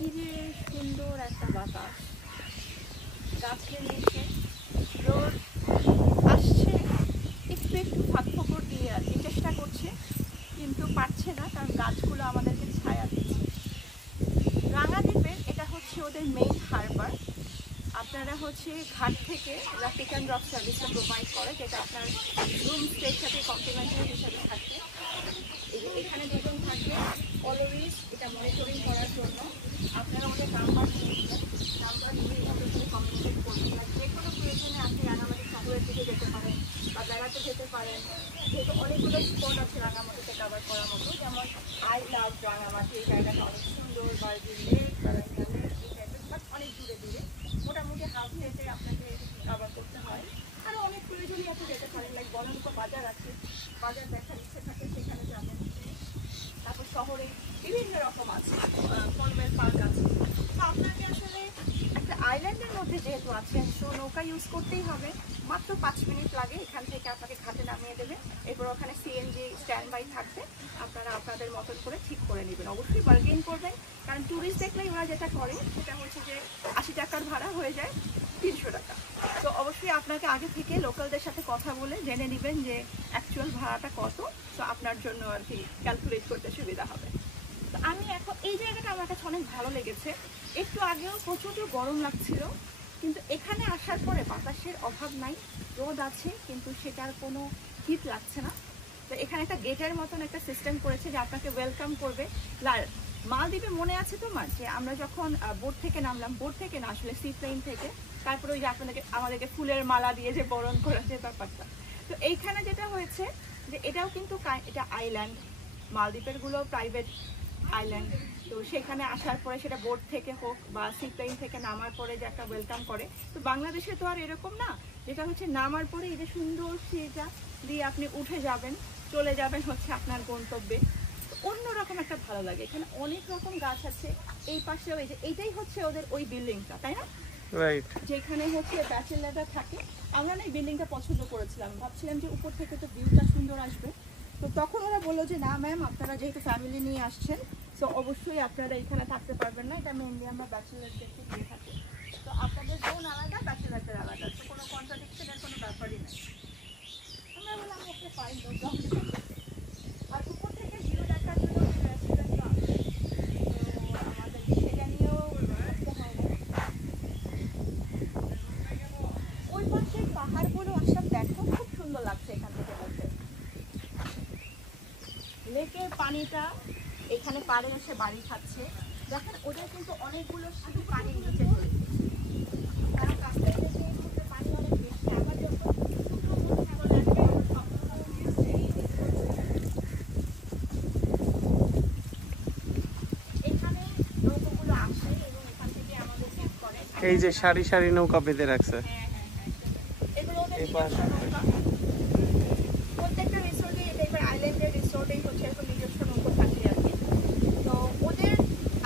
কি যে সুন্দর একটা বাতাস, গাছের নিচে রোদ আসছে, একটু একটু ফাঁক ফোকর দিয়ে আর কি চেষ্টা করছে, কিন্তু পারছে না, কারণ গাছগুলো আমাদেরকে ছায়া দিচ্ছে। রাঙাদ্বীপের এটা হচ্ছে ওদের মেইন হারবার। আপনারা হচ্ছে ঘাট থেকে ওরা পিক অ্যান্ড ড্রপ সার্ভিসটা প্রোভাইড করে, যেটা আপনার রুম স্টের সাথে কমপ্লিমেন্টারি হিসাবে থাকবে। এই যে এখানে দুজন থাকবে অলওয়েজ এটা মনিটরিং করার জন্য। আপনারা ওদের নাম্বার নিয়েছিলেন, নাম্বার নিয়ে ওদের সাথে কমিউনিকেট করবেন। যে কোনো প্রয়োজনে আপনি রাঙামাটি শহরের দিকে যেতে পারেন বা বেড়াতে যেতে পারেন, যেহেতু অনেকগুলো স্পট আছে রাঙামাটিতে কভার করার মতো, যেমন আই লাভ রাঙামাটি, এই জায়গাটা অনেক সুন্দর, বার্জিং লেক, বারাঙ্গা লেক, এই টাইপের, বাট অনেক দূরে দূরে, মোটামুটি হাফ ডেতে আপনাকে কভার করতে হয়। আরও অনেক প্রয়োজনীয় আপনি যেতে পারেন, লাইক বনরূপা বাজার আছে, বাজার দেখার ইচ্ছে থাকে সেখানে যাবেন। তারপর শহরে বিভিন্ন রকম আছে, ফলমের পার্ক আছে। তো আপনাকে আসলে একটা আইল্যান্ডের মধ্যে যেহেতু আছেন, তো নৌকা ইউজ করতেই হবে। মাত্র 5 মিনিট লাগে, এখান থেকে আপনাকে ঘাটে নামিয়ে দেবে। এরপর ওখানে সিএনজি স্ট্যান্ড বাই থাকবে, আপনারা আপনাদের মতন করে ঠিক করে নেবেন। অবশ্যই বার্গেন করবেন, কারণ ট্যুরিস্ট দেখলেই ওরা যেটা করে সেটা হচ্ছে যে 80 টাকার ভাড়া হয়ে যায় 300 টাকা। তো অবশ্যই আপনাকে আগে থেকে লোকালদের সাথে কথা বলে জেনে নেবেন যে অ্যাকচুয়াল ভাড়াটা কত, তো আপনার জন্য আর কি ক্যালকুলেট করতে সুবিধা হবে। তো আমি এখন এই জায়গাটা আমার কাছে অনেক ভালো লেগেছে। একটু আগেও প্রচুর গরম লাগছিল, কিন্তু এখানে আসার পরে বাতাসের অভাব নাই, রোদ আছে, কিন্তু সেটার কোনো হিট লাগছে না। তো এখানে একটা গেটের মতন একটা সিস্টেম করেছে যে আপনাকে ওয়েলকাম করবে। মালদ্বীপে মনে আছে তোমার যে আমরা যখন বোট থেকে নামলাম, বোট থেকে না আসলে সি প্লেন থেকে, তারপরে ওই যে আমাদেরকে ফুলের মালা দিয়ে যে বরণ করা যে ব্যাপারটা, তো এইখানে যেটা হয়েছে যে এটাও কিন্তু এটা আইল্যান্ড, মালদ্বীপের গুলো প্রাইভেট আইল্যান্ড। তো সেখানে আসার পরে সেটা বোট থেকে হোক বা সি প্লেন থেকে নামার পরে যে একটা ওয়েলকাম করে, তো বাংলাদেশে তো আর এরকম না, যেটা হচ্ছে নামার পরে এই যে সুন্দর সিটা দিয়ে আপনি উঠে যাবেন, চলে যাবেন হচ্ছে আপনার গন্তব্যে। অন্যরকম একটা ভালো লাগে। এখানে অনেক রকম গাছ আছে, এই পাশেও এই যে এইটাই হচ্ছে ওদের ওই বিল্ডিংটা, তাই না? রাইট, যেখানে হচ্ছে ব্যাচেলাররা থাকে। আমরা না এই বিল্ডিংটা পছন্দ করেছিলাম, ভাবছিলাম যে উপর থেকে তো ভিউটা সুন্দর আসবে। তো তখন ওরা বললো যে না ম্যাম, আপনারা যেহেতু ফ্যামিলি নিয়ে আসছেন, তো অবশ্যই আপনারা এখানে থাকতে পারবেন না, এটা মেনলি আমরা ব্যাচেলারদেরকে দিয়ে থাকি। তো আপনাদের জোন আলাদা, ব্যাচেলারদের আলাদা, তো কোনো কন্ট্রাডিকশনের কোনো ব্যাপারই নেই। আমরা বললাম ওকে ফাইন, নো প্রবলেম। আর উপর থেকে ভিউ দেখার জন্য আমাদেরকে সেটা নিয়েও করতে হবে। ওই পাশের পাহাড়গুলো আসলে দেখো, খুব সুন্দর লাগছে এখান থেকে বলতে। লেকের পানিটা এখানে পাড়ে এসে বাড়ি খাচ্ছে। দেখেন ওদের কিন্তু অনেকগুলো শুধু পানির নিচে চলছে, কারণ রাস্তায় যেতে পানি অনেক বেশি। আবার যখন এখানে নৌকাগুলো আসে এবং এখান থেকে আমাদের সেভ করে, এই যে সারি সারি নৌকা বেঁধে রাখছে। এগুলো প্রত্যেকটা রিসোর্টে, এবার আইল্যান্ডের রিসোর্টেই হচ্ছে এখন নিজস্ব নৌকা থাকে আর কি। তো ওদের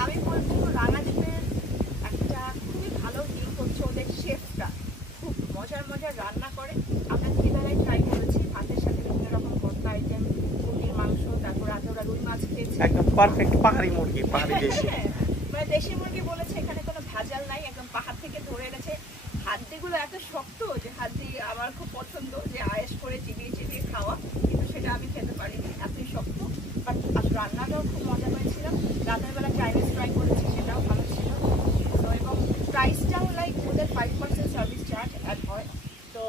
আমি বলবো রাঙাদ্বীপের একটা খুবই ভালো দিক হচ্ছে ওদের শেফটা খুব মজার মজার রান্না করে। আমরা দুবেলায় ট্রাই করেছি, ভাতের সাথে বিভিন্ন রকম ভর্তা আইটেম, মুরগির মাংস, তারপর রাতে ওরা রুই মাছ খেয়েছে, একদম পারফেক্ট পাহাড়ি মুরগি, পাহাড়ি দেশি, মানে দেশি মুরগি বলেছে, এখানে কোনো ভেজাল নাই, একদম পাহাড় থেকে ধরে এনেছে। হাড্ডিগুলো এত শক্ত যে হাড্ডি আমার খুব পছন্দ, যে আয়েস করে চিবিয়ে চিবিয়ে খাওয়া, কিন্তু সেটা আমি খেতে পারিনি, এতই শক্ত। বাট রান্নাটাও খুব মজা হয়েছিল। রাতের বেলা চাইনিজ ট্রাই করেছি, সেটাও ভালো ছিল। তো এবং প্রাইসটাও লাইক ওদের 5% সার্ভিস চার্জ অ্যাড হয়। তো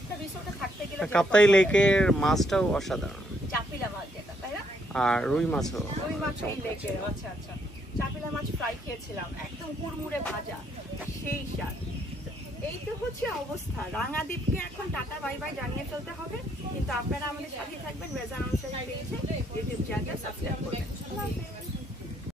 একটা রিসোর্টে থাকতে গেলে কাপ্তাই লেকের মাছটাও অসাধারণ, চাপিলা মাছ যেটা, তাই না? আর রুই মাছও, রুই মাছ এই লেকের। আচ্ছা আচ্ছা, চাপিলা মাছ ফ্রাই খেয়েছিলাম, একদম কুড়মুড়ে ভাজা, সেই স্বাদ। এই তো হচ্ছে অবস্থা। রাঙাদ্বীপকে এখন টাটা বাই বাই জানিয়ে ফেলতে হবে, কিন্তু আপনারা আমাদের সাথে থাকবেন। রেজান অনুসারে ইউটিউব চ্যানেল সাবস্ক্রাইব করবেন।